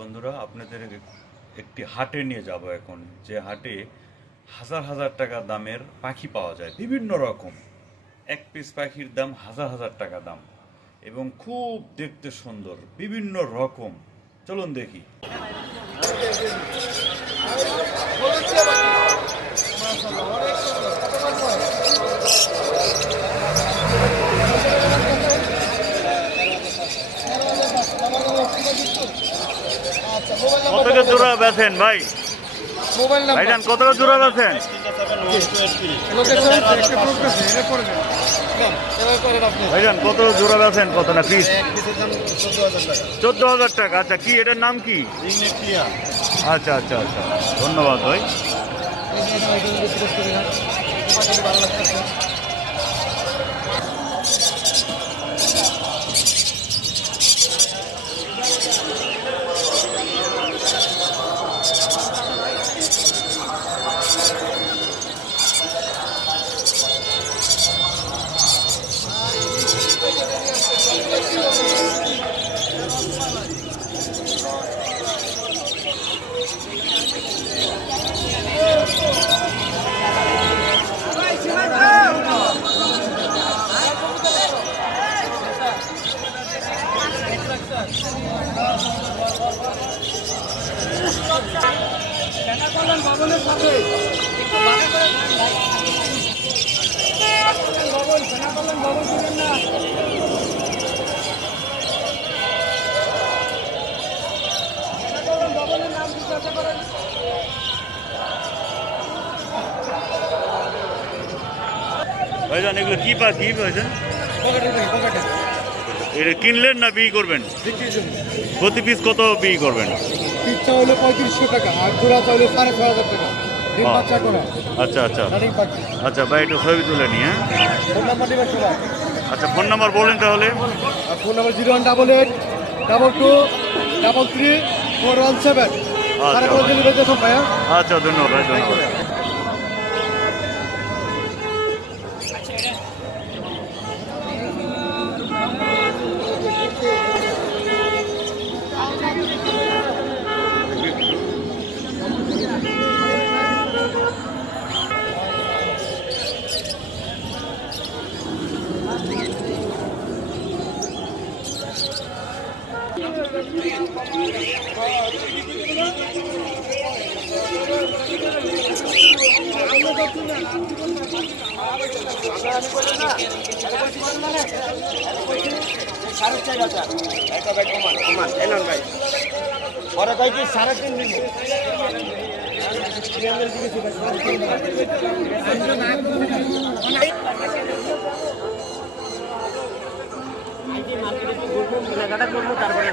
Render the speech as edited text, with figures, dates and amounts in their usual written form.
বন্ধুরা, আপনাদের একটি হাটে নিয়ে যাব এখন, যে হাটে হাজার হাজার টাকা দামের পাখি পাওয়া যায় বিভিন্ন রকম। এক পিস পাখির দাম হাজার হাজার টাকা দাম এবং খুব দেখতে সুন্দর বিভিন্ন রকম। চলুন দেখি। কত টাকা জোড়া বেচেন ভাই? ভাইজান কত টাকা জোড়া বেচেন? ভাইজান কত জোড়া বেচেন, কত না পিস? 14,000 টাকা। আচ্ছা, কি এটার নাম কি? আচ্ছা আচ্ছা আচ্ছা, ধন্যবাদ ভাই। ভবনের সাথে ভবন সেনাকল্যাণ ভবন শুনেন না। ভবনের নাম জিজ্ঞাসা করেন। ভাইজান এগুলো কি পাখি ভাইজান? এটা কিনলেন না বিক্রি করবেন? প্রতি পিস কত বিক্রি করবেন? পিস চাইলে 3500 টাকা আর জোড়া চাইলে 6,500 টাকা। ডিম বাচ্চা করা। আচ্ছা আচ্ছা আচ্ছা ভাই, একটু ছবি তুলে নিয়ে। ফোন নাম্বার দিবেন সবাই। আচ্ছা, ফোন নাম্বার বলেন তাহলে। আর ফোন নাম্বার 0188 22 33 417। সারা করে দিলে বেঁচে সব ভাইয়া। আচ্ছা, ধন্যবাদ ভাই, ধন্যবাদ। কেনাকাটা করবো তারপরে